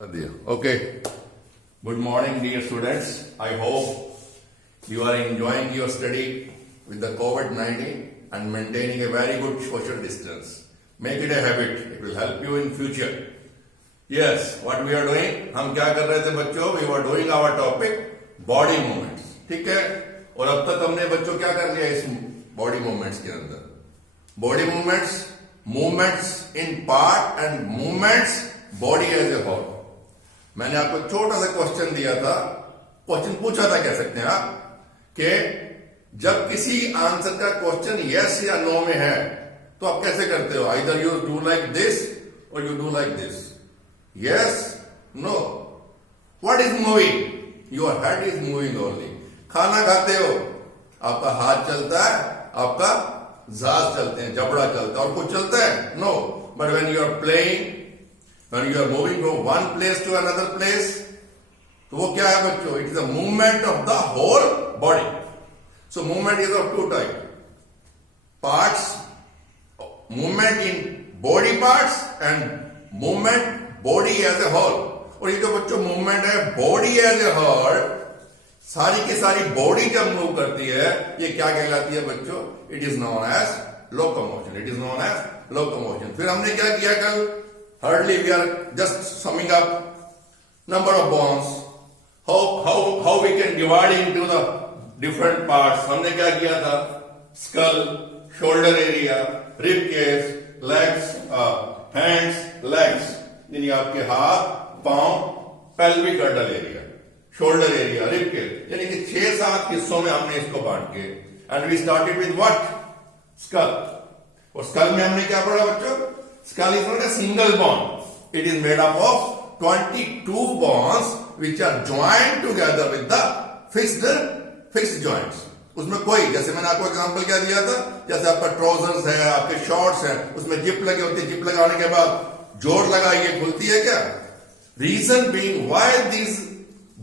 Okay. Good morning, dear students. I hope you are enjoying your study with the COVID-19 and maintaining a very good social distance. Make it a habit. It will help you in future. Yes, what we are doing? हम क्या कर रहे थे बच्चों? We were doing our topic body movements. ठीक है? और अब तक हमने बच्चों क्या कर लिया इस body movements के अंदर? Body movements, movements in part and movements body as a whole. मैंने आपको छोटा सा क्वेश्चन दिया था, क्वेश्चन पूछा था कह सकते हैं आप, कि जब किसी आंसर का क्वेश्चन यस या नो में है तो आप कैसे करते हो? Either you do like this or you do like this. Yes, no. What is moving? Your head is moving only. खाना खाते हो, आपका हाथ चलता है, आपका जाज चलते हैं, जबड़ा चलता है, और कुछ चलता है? No. But when you are playing, when you are moving from one place to another place, तो वो क्या है बच्चों? It is a movement of the whole body. So movement is of two types. Parts, movement in body parts and movement body as a whole. और ये जो बच्चों movement है body as a whole, सारी की सारी body जब move करती है, ये क्या कहलाती है बच्चों? It is known as locomotion. It is known as locomotion. फिर हमने क्या किया कल? Hardly we are just summing up number of bones. How we can divide into the different parts. हमने क्या किया था? Skull, shoulder area, rib cage, legs, hands, legs. यानी आपके हाथ, पांव, pelvic girdle area, shoulder area, rib cage. यानी कि 6-7 हिस्सों में हमने इसको बांट के. And we started with what? Skull. और skull में हमने क्या पढ़ा बच्चों? Skull is not a single bone. It is made up of 22 bones which are joined together with the fixed joints. उसमें कोई, जैसे मैंने आपको एग्जांपल क्या दिया था, जैसे आपका ट्राउजर्स है, आपके शॉर्ट्स हैं, उसमें जिप लगे होती है, जिप लगाने के बाद जोड़ लगाइए, खुलती है क्या? Reason being why these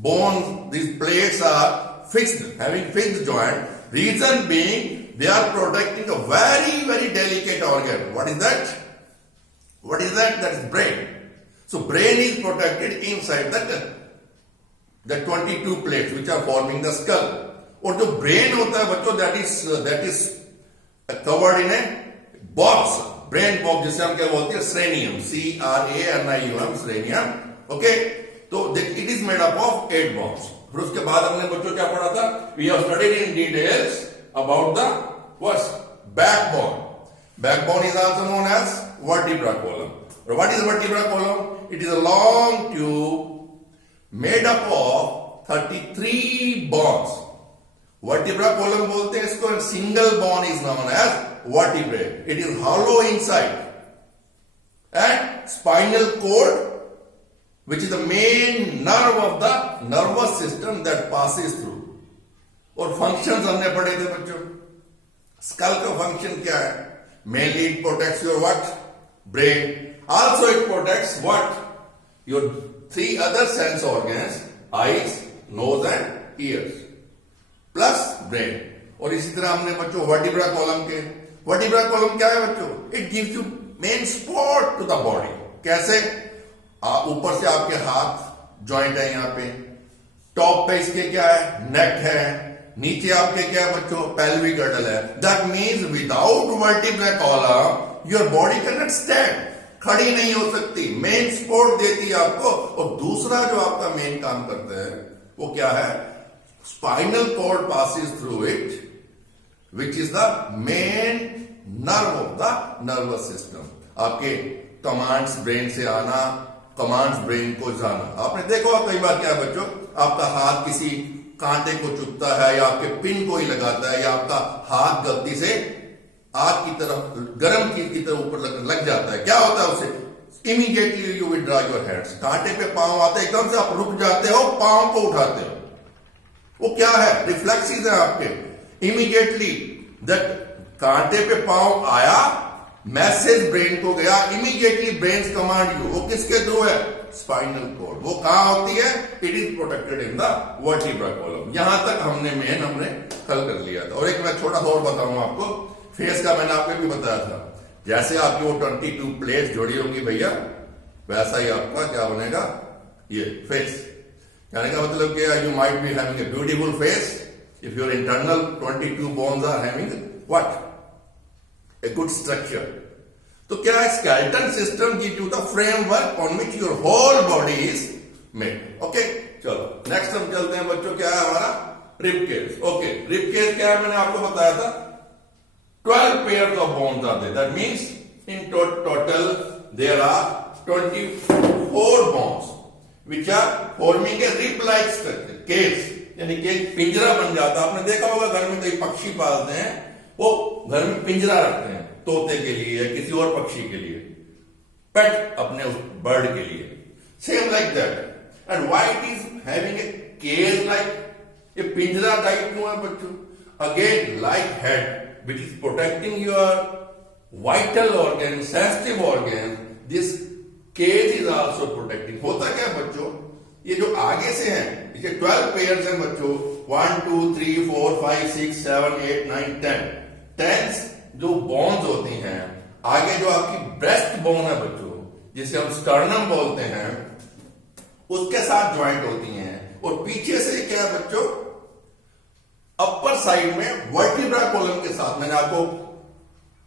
bones, these plates are fixed, having fixed joint. Reason being they are protecting a very, very delicate organ. What is that? What is that? That is brain. So brain is protected inside the 22 plates which are forming the skull. और जो brain होता है बच्चों, that is covered in a box, brain box, जिसे हम क्या बोलते हैं? Cranium, cranium, cranium. Okay, तो it is made up of 8 bones. फिर उसके बाद हमने बच्चों क्या पढ़ा था? We have studied in details about the backbone. Backbone is also known as vertebra column. What is vertebra column? It is a long tube made up of 33 bones. Vertebra column बोलते हैं इसको, and single bone is known as vertebrae. It is hollow inside. And spinal cord, which is the main nerve of the nervous system that passes through. और functions हमने पढ़े थे बच्चों. Skull का function क्या है? Mainly it protects your what? Brain. Also it protects what? Your 3 other sense organs, eyes, nose and ears. Plus brain. और इसी तरह हमने बच्चों vertebra column के, vertebra column क्या है बच्चों? It gives you main support to the body. कैसे? ऊपर से आपके हाथ जॉइंट है यहाँ पे, टॉप पे इसके क्या है? नेक है, नीचे आपके क्या है बच्चों? pelvic girdle है. That means without vertebral column your body cannot stand. खड़ी नहीं हो सकती. मेन सपोर्ट देती है आपको. और दूसरा जो आपका मेन काम करता है वो क्या है? Spinal cord passes through it, which is the main nerve of the nervous system. आपके कमांड्स ब्रेन से आना, कमांड्स ब्रेन को जाना. आपने देखा कई बार क्या है बच्चों? आपका हाथ किसी कांटे को चुभता है, या आपके पिन को ही लगाता है, या आपका हाथ गलती से आग की तरफ, गर्म चीज की तरफ ऊपर लग जाता है. क्या होता है उससे? Immediately you withdraw your hands. कांटे पे पांव आते हैं, एकदम से आप रुक जाते हो, पांव को उठाते हो. वो क्या है? रिफ्लेक्सेस है आपके. इमीडिएटली दैट कांटे पे पांव आया, मैसेज ब्रेन को गया, इमीडिएटली ब्रेन कमांड यू. वो किसके थ्रू है? Spinal cord. वो कहां होती है? It is protected in the vertebra column. यहां तक हमने कल कर लिया था. और एक मैं छोटा सा और बताऊंगा आपको. फेस का मैंने आपको भी बताया था. जैसे आपकी वो 22 प्लेट्स जोड़ी होंगी भैया, वैसा ही आपका क्या बनेगा? ये फेस, कहने का मतलब क्या, you might be having a beautiful face if your internal 22 bones are having what, a good structure. तो क्या है, skeleton system give you the framework on which your whole body is made. Okay, चलो next हम चलते हैं बच्चों. क्या है हमारा rib cage. Okay, rib cage क्या है, मैंने आपको बताया था 12 pairs of bones are there. That means in total there are 24 bones which are forming a rib-like structure. Cage यानी कि एक पिंजरा बन जाता है. आपने देखा होगा घर में कई पक्षी पालते हैं, वो घर में पिंजरा रखते हैं तोते के लिए या किसी और पक्षी के लिए, पेट अपने उस बर्ड के लिए. Same like that. And why it is having a cage like, ये पिंजरा टाइप क्यों है बच्चों? Again like head which is protecting your vital organ, sensitive organ, this cage is also protecting. होता क्या बच्चों, ये जो आगे से हैं, ये 12 पेयर्स हैं बच्चों, 1 2 3 4 5 6 7 8 9 10 जो बोन्स होती हैं, आगे जो आपकी ब्रेस्ट बोन है बच्चों, जिसे हम स्टर्नम बोलते हैं, उसके साथ ज्वाइंट होती हैं. और पीछे से क्या है बच्चों, अपर साइड में वर्टिब्रा कॉलम के साथ, मैंने आपको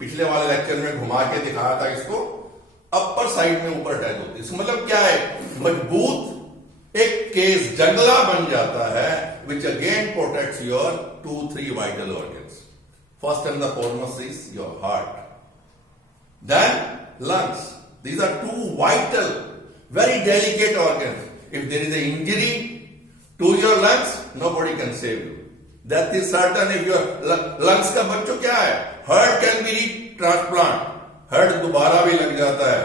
पिछले वाले लेक्चर में घुमा के दिखाया था इसको, अपर साइड में ऊपर अटैच होती है. इसका मतलब क्या है, मजबूत एक केस जंगला बन जाता है which again protects your 2-3 vital organs. First and the foremost is your heart, then lungs. These are 2 vital very delicate organs. If there is a injury to your lungs, nobody can save you. That is certain. if your lungs का बच्चों क्या है, heart can be transplant. heart दोबारा भी लग जाता है.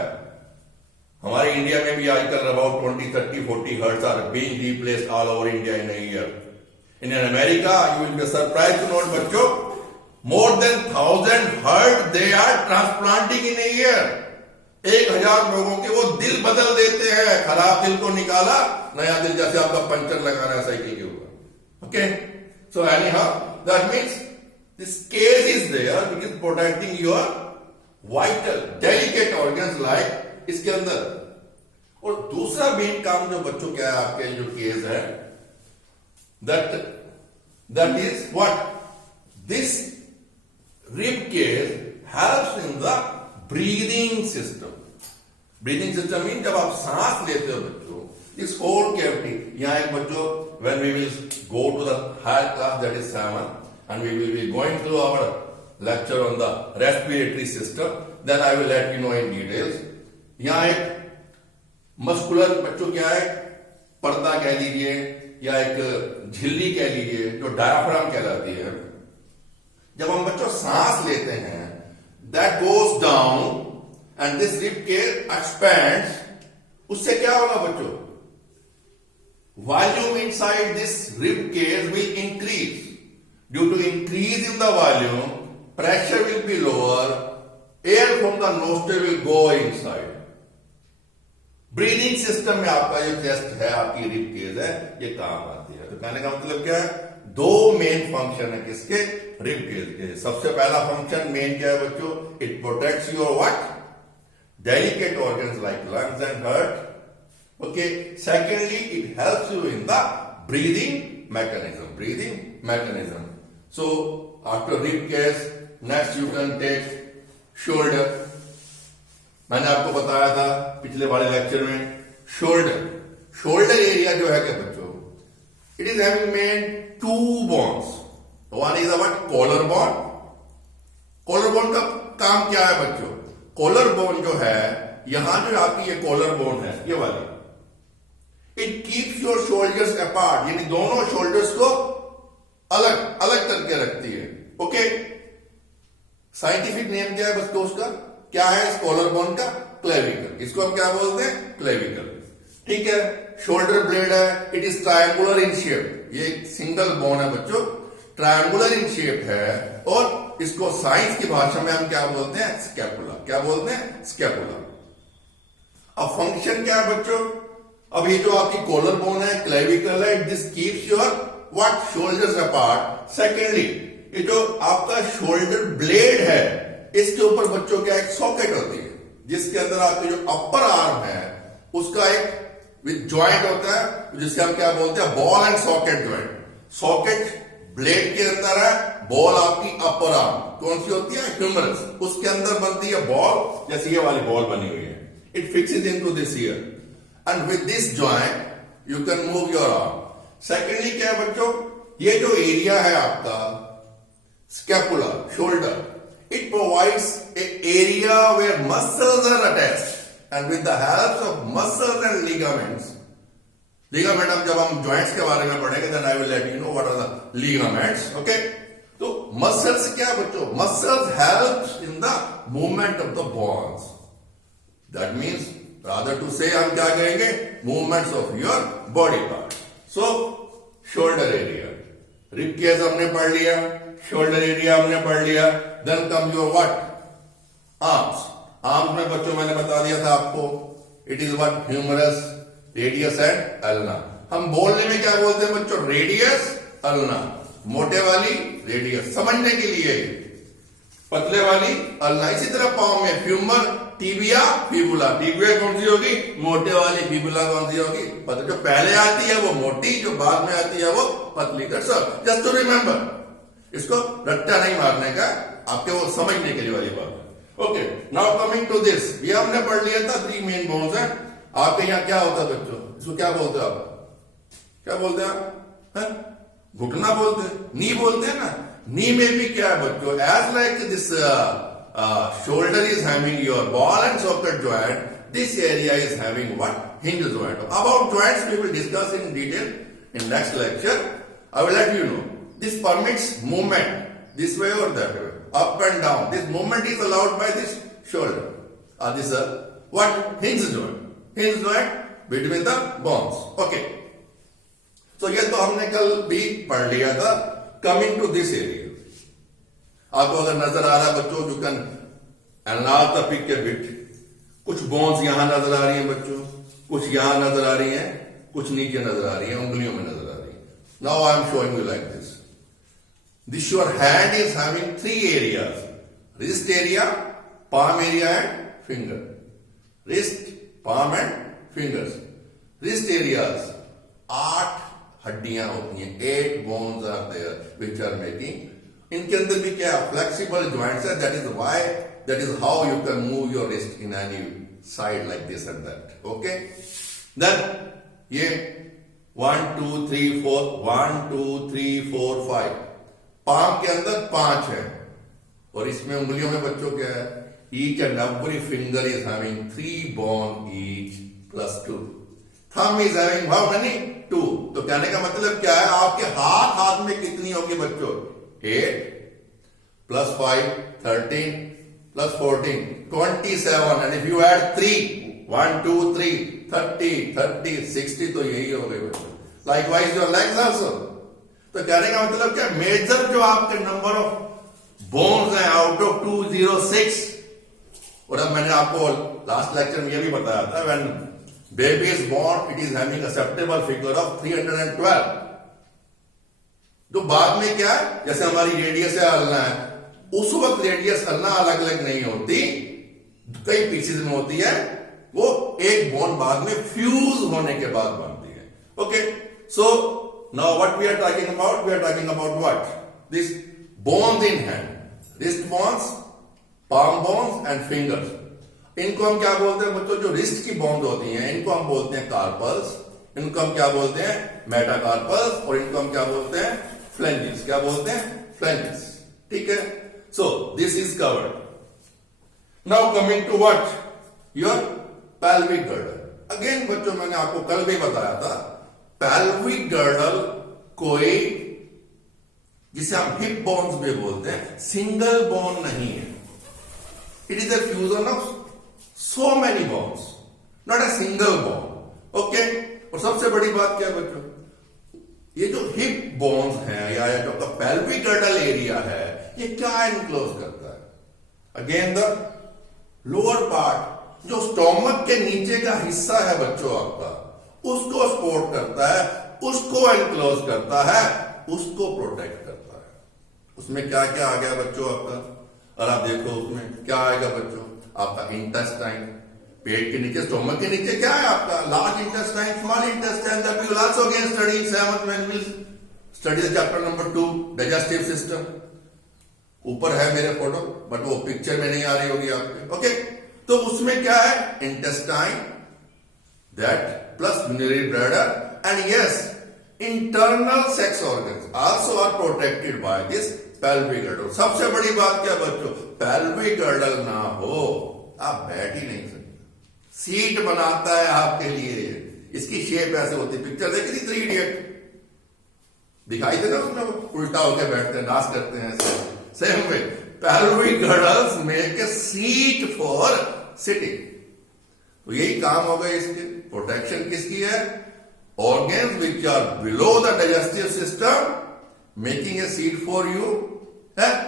हमारे इंडिया में भी आजकल about 20, 30, 40 hearts are being replaced all over India in a year. In America, you will be surprised to know बच्चों, more than 1,000 heart they are transplanting in a year. 1,000 लोगों के वो दिल बदल देते हैं. खराब दिल को निकाला, नया दिल, जैसे आपका पंचर लगाना है साइकिल के ऊपर. Okay, so anyhow, that means this cage is there which is protecting your vital, delicate organs like इसके अंदर. और दूसरा मेन काम जो बच्चों क्या है, आपके जो केज है, that is what, this rib cage helps in the breathing system. breathing system means जब आप सांस लेते हो बच्चों, this whole cavity, यहाँ एक बच्चों, when we will go to the higher class, that is 7, and we will be going through our lecture on the respiratory system, then I will let you know in details. यहाँ एक muscular बच्चों क्या है, पर्दा कह लीजिए या एक झिल्ली कह लीजिए, जो डायफ्राम कहलाती है. जब हम बच्चों सांस लेते हैं, that goes down and this rib cage expands. उससे क्या होगा बच्चों, volume inside this rib cage will increase. Due to increase in the volume, pressure will be lower, air from the nostril will go inside. Breathing system में आपका जो chest है, आपकी rib cage है, ये काम आती है. तो कहने का मतलब क्या है, 2 मेन फंक्शन है किसके, रिब केज के. सबसे पहला फंक्शन मेन क्या है बच्चों, it protects your what, delicate organs like lungs and heart. Okay. Secondly, it helps you in the breathing mechanism. So after rib cage, next you can take shoulder. मैंने आपको बताया था पिछले वाले लेक्चर में, शोल्डर एरिया जो है क्या बच्चों, it is having main 2 bones. One is what, collar bone. collar bone का काम क्या है बच्चों, collar bone जो है, यहां जो आपकी ये collar bone है, ये वाली, it keeps your shoulders apart, यानी दोनों शोल्डर्स को अलग अलग करके रखती है. ओके, साइंटिफिक नेम क्या है बस दोस्त का, क्या है इस कॉलर बोन का, क्लेविकल. इसको हम क्या बोलते हैं, क्लेविकल. ठीक है, शोल्डर ब्लेड है, it is triangular in shape. ये सिंगल बोन है बच्चों, ट्रायंगुलर इन शेप है, और इसको साइंस की भाषा में हम क्या बोलते हैं, स्कैपुला. क्या बोलते हैं, स्कैपुला. अब फंक्शन क्या है बच्चों, अब ये जो आपकी कॉलर बोन है, क्लेविकल है, this keeps your what, shoulders apart. Secondly, ये जो आपका शोल्डर ब्लेड है, इसके ऊपर बच्चों क्या एक सॉकेट होती है, जिसके अंदर आपकी जो अपर आर्म है, उसका एक विद जॉइंट होता है जिससे हम क्या बोलते हैं, ball and socket joint. Socket blade के अंदर है, बॉल आपकी अपर आर्म कौन सी होती है, ह्यूमरस, उसके अंदर बनती है बॉल, जैसे ये वाली बॉल बनी हुई है। It fixes into this year and with this joint you can move your arm. Secondly क्या है बच्चों, ये जो एरिया है आपका scapula, shoulder, it provides an area where muscles are attached and with the help of muscles and ligaments, ligament अब जब हम joints के बारे में पढ़ेंगे then I will let you know what are the ligaments, okay? तो muscles क्या है बच्चों, muscles help in the movement of the bones, that means rather to say हम क्या कहेंगे, movements of your body part. So shoulder area, rib cage हमने पढ़ लिया, शोल्डर एरिया हमने पढ़ लिया, then come your what, arms. Arms में बच्चों मैंने बता दिया था आपको, it is what, humerus, radius and ulna. हम बोलने में क्या बोलते हैं बच्चों, रेडियस अल्ना, मोटे वाली रेडियस समझने के लिए, पतले वाली अल्ना। इसी तरह पाँव में फ्यूमर, टिबिया, फिबुला। टिबिया कौन सी होगी, मोटे वाली, फिबुला कौन सी होगी, पतली। जो पहले आती है वो मोटी, जो बाद में आती है वो पतली। That's all, just to remember, इसको रट्टा नहीं मारने का, आपके वो समझने के लिए वाली बात है। Okay, now coming to this, ये हमने पढ़ लिया था, 3 मेन बोन्स हैं। आपके यहाँ क्या होता है बच्चों, इसको क्या बोलते हैं आप, क्या बोलते हैं आप, घुटना बोलते हैं, नी बोलते हैं ना। नी में भी क्या है बच्चों, as like this shoulder is having your ball and socket joint, this area is having what, hinge joint. About joints we will discuss in detail in next lecture. I will let you know this permits movement this way or that way, up and down. This movement is allowed by this shoulder, this what, hinge joint, hinge joint between the bones. Okay, so ये तो हमने कल भी पढ़ लिया था। Coming to this area, आपको अगर नजर आ रहा है बच्चों, you can enlarge the pic a bit. कुछ bones यहां नजर आ रही हैं बच्चों, कुछ यहां नजर आ रही हैं, कुछ नीचे नजर आ रही हैं, उंगलियों में नजर आ रही है। Now I am showing you like this. This your hand is having 3 areas, wrist area, palm area and finger. Wrist, palm and fingers. Wrist areas, 8 हड्डियां होती हैं, 8 bones are there which are making. इनके अंदर भी क्या flexible joints है, that is how you can move your wrist in any side like this and that. Okay? Then ये 1 2 3 4, 1 2 3 4 5, palm के अंदर 5 है, और इसमें उंगलियों में बच्चों क्या है, each and every finger is having 3 bone each plus 2। Thumb is having how many, 2। तो कहने का मतलब क्या है, आपके हाथ में कितनी होगी बच्चों, 8 plus 5 13 plus 14 27, and if you add 3 1 2 3 30 60, तो यही हो गई बच्चों। Likewise your legs also. तो कहने का मतलब क्या, मेजर जो आपके नंबर ऑफ बोन्स हैं आउट ऑफ 206, और अब मैंने आपको लास्ट लेक्चर में ये भी बताया था, when baby is born it is having acceptable figure of 312। तो बाद में क्या है, जैसे हमारी रेडियस है अल्ना है, उस वक्त रेडियस अल्ना अलग अलग नहीं होती, कई पीसेज में होती है, वो एक बोन बाद में फ्यूज होने के बाद बनती है। Okay, so now what we are talking about, we are talking about what, this bones in hand, wrist bones, palm bones and fingers. इनको हम क्या बोलते हैं बच्चों, जो रिस्ट की बोन्स होती हैं इनको हम बोलते हैं कार्पल्स, इनको हम क्या बोलते हैं, मेटाकार्पल्स, और इनको हम क्या बोलते हैं, फ्लेंजेस। क्या बोलते हैं, फ्लेंजेस। ठीक है, so this is covered. Now coming to what, your pelvic girdle. Again बच्चों मैंने आपको कल भी बताया था, pelvic girdle कोई जिसे हम हिप बोन्स भी बोलते हैं, सिंगल बोन नहीं है। It is a fusion of so many bones, not a single bone. Okay, और सबसे बड़ी बात क्या है बच्चों, ये जो हिप बोन्स हैं या जो आपका पेल्विक गर्डल एरिया है, ये क्या इनक्लोज करता है, अगेन द लोअर पार्ट, जो स्टोमक के नीचे का हिस्सा है बच्चों आपका, उसको सपोर्ट करता है, उसको एनक्लोज करता है, उसको प्रोटेक्ट करता है। उसमें क्या क्या आ गया बच्चों आपका, और आप देखो उसमें क्या आएगा बच्चों, आपका इंटेस्टाइन, पेट के नीचे, स्टोमक के नीचे क्या है आपका? Large intestine, small intestine. That we will also again study in 7th when we study the chapter number 2 digestive system. ऊपर है मेरे फोटो, बट वो पिक्चर में नहीं आ रही होगी आपके. ओके, तो उसमें क्या है? Intestine, that plus urinary bladder, and yes, internal sex organs also are protected by this pelvic girdle. सबसे बड़ी बात क्या बच्चों? पेल्विक गर्डल ना हो आप बैठ ही नहीं सकते. सीट बनाता है आपके लिए. इसकी शेप ऐसे होती है. पिक्चर देखी थी 3 इडियट, दिखाई दे ना उसमें उल्टा होकर बैठते हैं, डांस करते हैं ऐसे. Same way pelvic girdles make a seat for sitting. तो यही काम होगा इसके. प्रोटेक्शन किसकी है? Organs which are below the digestive system making a seat for you. And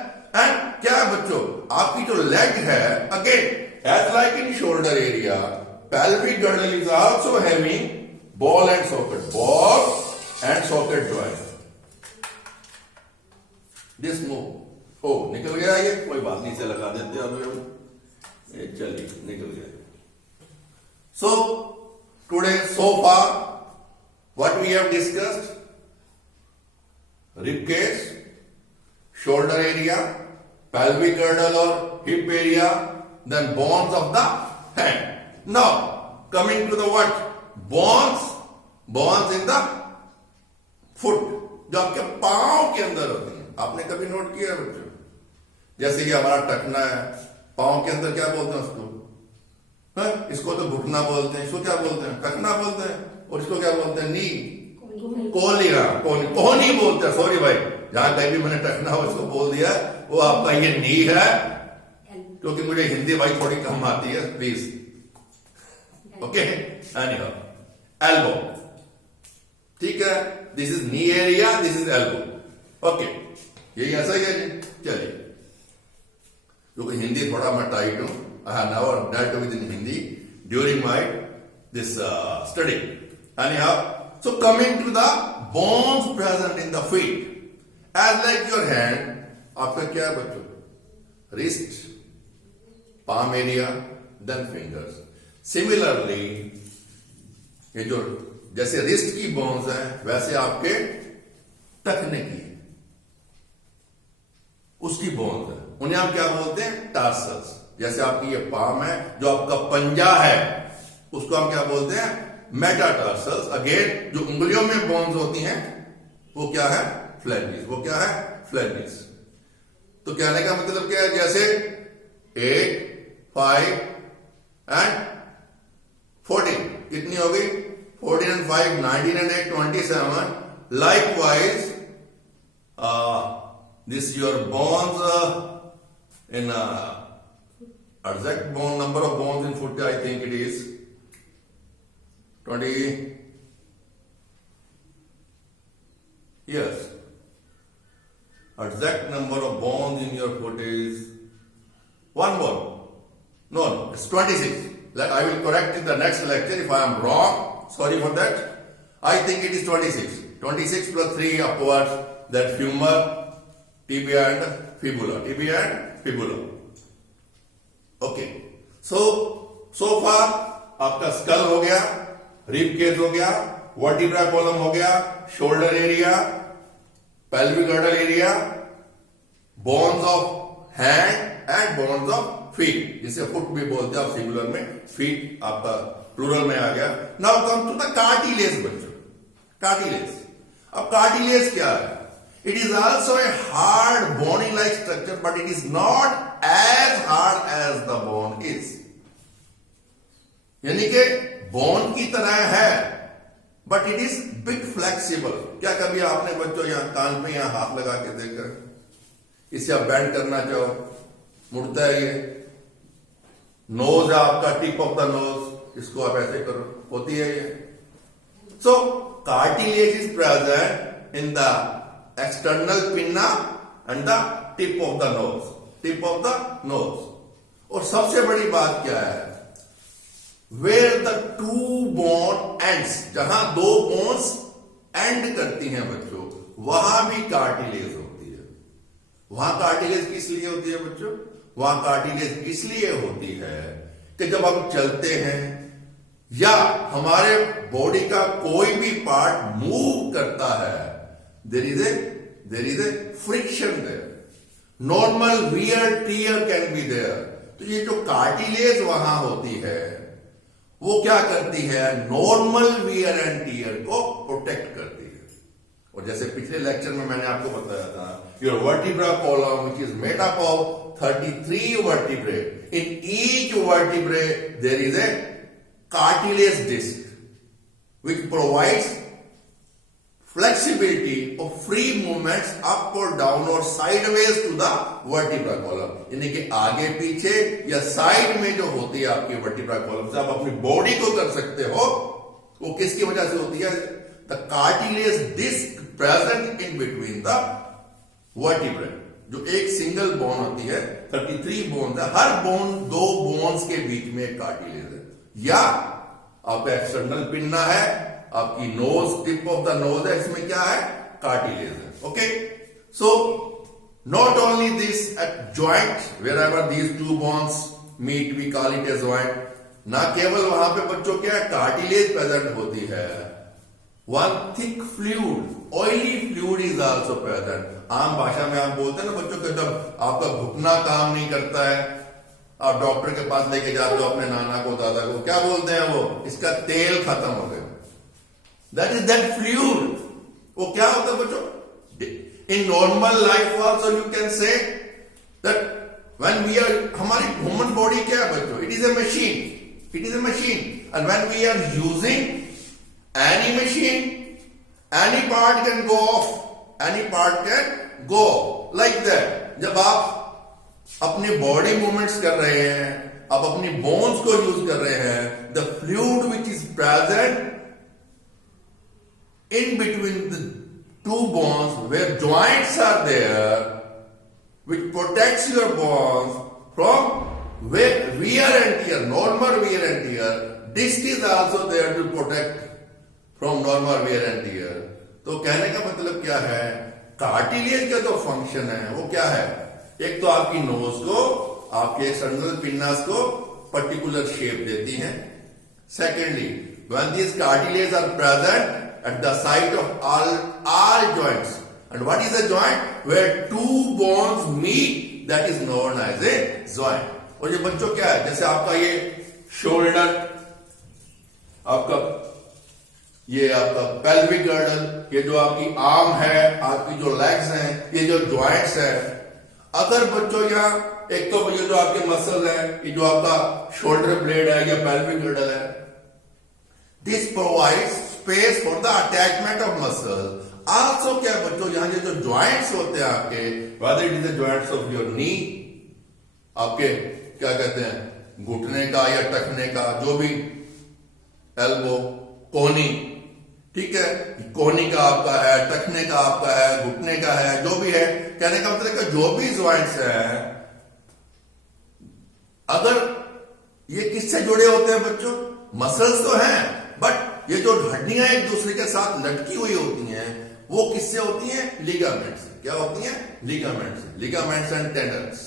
क्या है बच्चों? आपकी जो लेग है, again as like in shoulder area, pelvic girdle is also having ball and socket, ball and socket joint. This move. ओ निकल गया ये, कोई बात नहीं, से लगा देते अब ये. चलिए निकल गया. So today so far what we have discussed: rib cage, shoulder area, pelvic girdle or hip area, then bones of the hand. Now coming to the what? Bones in the foot, जो आपके पांव के अंदर होती है. आपने कभी note किया है बच्चों? जैसे कि हमारा टखना है, पांव के अंदर क्या बोलते हैं उसको? इसको तो घुटना बोलते हैं, इसको क्या बोलते हैं? टखना बोलते हैं. और इसको क्या बोलते हैं? नी, कोहनी. कोहनी बोलते हैं. सॉरी भाई, जहां कहीं भी मैंने टखना हो इसको बोल दिया, वो आपका ये नी है, क्योंकि मुझे हिंदी भाई थोड़ी कम आती है, प्लीज. Okay, anyhow, elbow. ठीक है, this is knee area, this is elbow. Okay, यही ऐसा ही है जी. चलिए, क्योंकि हिंदी थोड़ा मैं टाइट हूं, I have never dealt with in Hindi during my this study. Anyhow, so coming to the bones present in the feet, as like your hand. आपका क्या है बच्चों? Wrist, palm area, then fingers. Similarly, ये जो जैसे wrist की bones है, वैसे आपके टखने की उसकी बोन्स है. उन्हें हम क्या बोलते हैं? टार्सल्स. जैसे आपकी ये पाम है, जो आपका पंजा है, उसको हम क्या बोलते हैं? मेटाटार्सल्स. अगेन जो उंगलियों में बोन्स होती हैं, वो क्या है? फ्लेंजेस. वो क्या है? फ्लेंजेस. तो कहने का मतलब क्या है? जैसे 8, 5 एंड 14, कितनी हो गई? 14 and 5, 19 and 8, 27. Likewise, this your bones in exact bone number of bones in foot, I think it is 20. Yes, exact number of bones in your foot is one more. No, it's 26. I will correct in the next lecture if I am wrong. Sorry for that. I think it is 26. 26 plus 3 upwards, that femur, tibia and fibula. Tibia and fibula. Okay. So far आपका school हो गया, rib cage हो गया, vertebra column हो गया, shoulder area, pelvic girdle area, bones of hand and bones of feet, जिसे foot भी बोलते हैं आप सिंगुलर में, फीट आपका प्लूरल में आ गया. Now come to the cartilage बच्चों. कार्टिलेज. अब कार्टिलेज क्या है? It is also a hard bony like structure, but it is not as hard as the bone is. यानी कि बोन की तरह है, but it is big flexible. क्या कभी आपने बच्चों यहां कान पे यहां हाथ लगा के देखा? इसे आप बैंड करना चाहो, मुड़ता है ये. नोज है आपका, टिप ऑफ द नोज, इसको आप ऐसे करो, होती है ये. So cartilage is present in the external pinna and the tip of the nose. Tip of the nose. और सबसे बड़ी बात क्या है? Where the two bone ends, जहां दो बोन्स एंड करती हैं बच्चों, वहां भी कार्टिलेज होती है. वहां कार्टिलेज किस लिए होती है बच्चों? वहां कार्टिलेज इसलिए होती है कि जब हम चलते हैं या हमारे बॉडी का कोई भी पार्ट मूव करता है, there is a friction there, normal wear tear can be there. तो ये जो कार्टिलेज वहां होती है वो क्या करती है, नॉर्मल वियर एंड टियर को प्रोटेक्ट करती है। और जैसे पिछले लेक्चर में मैंने आपको बताया था, your vertebra column which is made up of 33 vertebrae, in each vertebrae there is a cartilage disc which provides flexibility of free movements up or down or sideways to the vertebral column। यानी कि आगे पीछे या side में जो होती है आपकी वर्टिब्रल कॉलम से आप अपनी बॉडी को कर सकते हो, वो किसकी वजह से होती है, the cartilage disc present in between the vertebrae. जो एक सिंगल बोन होती है, 33 बोन है, हर बोन 2 बोन्स के बीच में एक कार्टिलेज है। या आपका एक्सटर्नल पिन्ना है, आपकी nose, tip of the nose है, इसमें क्या है, कार्टिलेज है। Okay, so not only this at joint wherever these 2 bones meet we call it a joint. ना केवल वहां पे बच्चों क्या है, कार्टिलेज प्रेजेंट होती है, one thick fluid, oily fluid is also present. आम भाषा में आप बोलते हैं ना बच्चों के, जब आपका घुटना काम नहीं करता है, आप डॉक्टर के पास लेके जाते हो अपने नाना को, दादा को, क्या बोलते हैं वो, इसका तेल खत्म हो गया, दैट इज दैट फ्लूइड। वो क्या होता है बच्चों, in normal life also you can say that when we are, हमारी ह्यूमन बॉडी क्या है बच्चों, it is a machine, it is a machine, and when we are using any machine, any part can go off, any part can go like that. जब आप अपनी body movements कर रहे हैं, आप अपनी बोन्स को यूज कर रहे हैं, the fluid which is present in between the 2 bones where joints are there, which protects your bones from wear and tear, normal wear and tear. Disc is also there to protect from normal wear and tear. तो कहने का मतलब क्या है, cartilage का जो function है वो क्या है, एक तो आपकी नोज को, आपके एक्सटर्नल पिन्नास को पर्टिकुलर शेप देती हैं। Secondly, when these cartilage are present at the site of all joints, and what is a joint, where 2 bones meet, that is known as a joint। और ये बच्चों क्या है, जैसे आपका ये शोल्डर, आपका ये आपका पेल्विक गर्डल, ये जो आपकी आर्म है, आपकी जो लेग्स हैं, ये जो जॉइंट्स है, अगर बच्चों यहाँ एक तो ये जो आपके मसल है, ये जो आपका शोल्डर ब्लेड है या पेल्विक गर्डल है, this provides space for the attachment of muscle. Also क्या बच्चों, यहां जो ज्वाइंट्स होते हैं आपके, whether it is the joints of your knee, आपके क्या कहते हैं, घुटने का या टखने का, जो भी, एल्बो, कोनी, ठीक है, कोनी का आपका है, टखने का आपका है, घुटने का है, जो भी है, कहने का मतलब कि जो भी ज्वाइंट्स है, अगर ये किससे जुड़े होते हैं बच्चों, मसल्स तो हैं, बट ये जो हड्डियां एक दूसरे के साथ लटकी हुई होती हैं, वो किससे होती हैं, लिगामेंट्स। क्या होती हैं, ligaments, ligaments and tendons.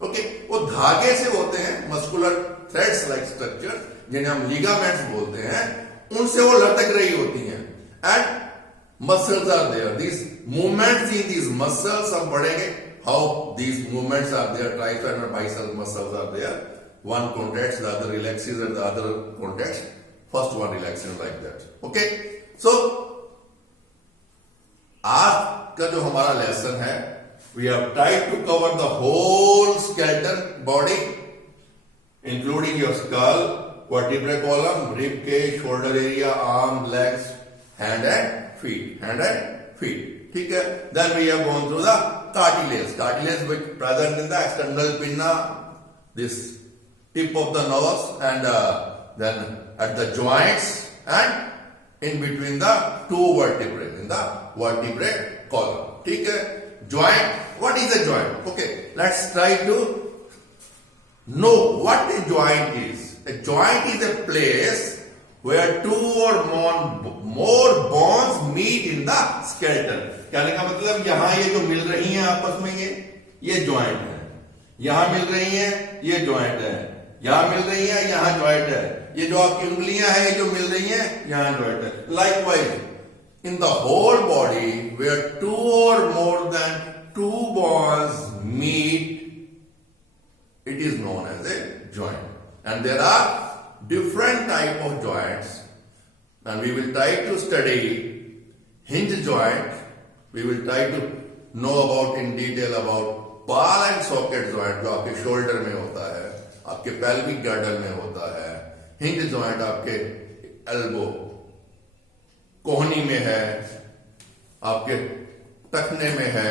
Okay, वो धागे से होते हैं, मस्कुलर थ्रेड्स लाइक स्ट्रक्चर, जिन्हें हम लिगामेंट्स बोलते हैं, उनसे वो लटक रही होती हैं। And muscles are there, these movements in these muscles, हम पढ़ेंगे how these movements are there, triceps and biceps muscles are there, one contracts, the other relaxes and the other contracts, first one relaxes like that। okay, so आज का जो हमारा lesson है, we have tried to cover the whole skeleton body including your skull, vertebral column, rib cage, shoulder area, arm, legs, hand and feet, ठीक है। then we have gone through the cartilage which present in the external pinna, this tip of the nose, and then at the joints and in between the 2 vertebrae in the vertebrae column, ठीक है। joint, what is a joint? okay, let's try to know what a joint is। a joint is a place where 2 or more bones meet in the skeleton। कहने का मतलब यहां ये जो मिल रही हैं आपस में, ये joint है, यहां मिल रही हैं, ये joint है, यहां मिल रही है, यहां ज्वाइंट है। ये जो आपकी उंगलियां हैं, ये जो मिल रही हैं, यहां ज्वाइंट है। Likewise in the whole body where two or more than two bones meet, it is known as a joint. And there are different type of joints, and we will try to study hinge joint. We will try to know about in detail about ball and socket joint, जो आपके shoulder में होता है, आपके pelvic girdle में होता है। hinge joint आपके elbow कोहनी में है, आपके टखने में है,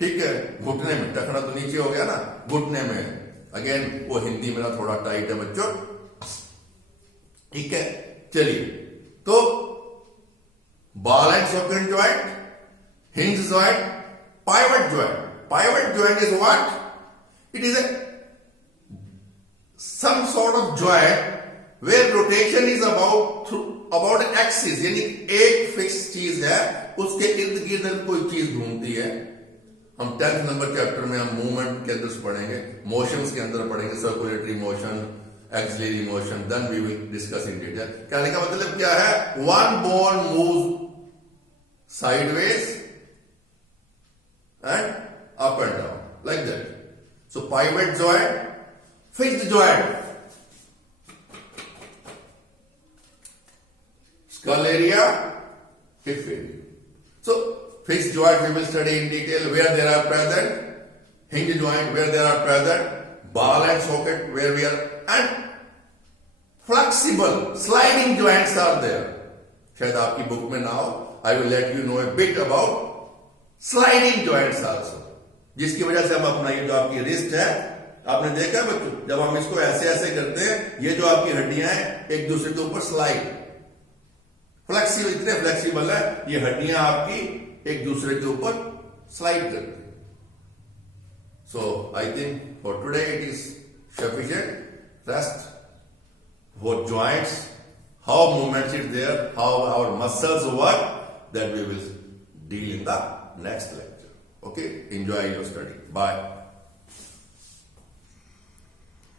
ठीक है, घुटने में, टखना तो नीचे हो गया ना, घुटने में। अगेन वो हिंदी में ना थोड़ा टाइट है बच्चों, ठीक है। चलिए, तो ball and socket joint, hinge joint, pivot joint. Pivot joint is what? It is a some sort of joint where rotation is about an axis, यानी एक फिक्स चीज है, उसके इर्द गिर्द कोई चीज घूमती है। हम 10th नंबर चैप्टर में हम मूवमेंट के अंदर पढ़ेंगे, मोशंस के अंदर पढ़ेंगे, circulatory motion, axillary motion, then we will discuss in detail. कहने का मतलब क्या है? One bone move sideways and up and down like that. So pivot joint, fixed joint, skull area, hip area. So, fixed joint we will study in detail where there are present, hinge joint where there are present, ball and socket where we are, and flexible sliding joints are there. शायद आपकी book में ना हो, I will let you know a bit about sliding joints also, जिसकी वजह से हम अपना ये जो आपकी रिस्ट है, आपने देखा बच्चों, जब हम इसको ऐसे ऐसे करते हैं, ये जो आपकी हड्डियां हैं एक दूसरे के ऊपर स्लाइड, फ्लेक्सिबल, इतने फ्लेक्सिबल है, ये हड्डियां आपकी एक दूसरे के ऊपर स्लाइड करती है। So I think for today it is sufficient. Rest for joints, how movements is there, how our muscles work, that we will deal in the next lecture. Okay, enjoy your study, bye.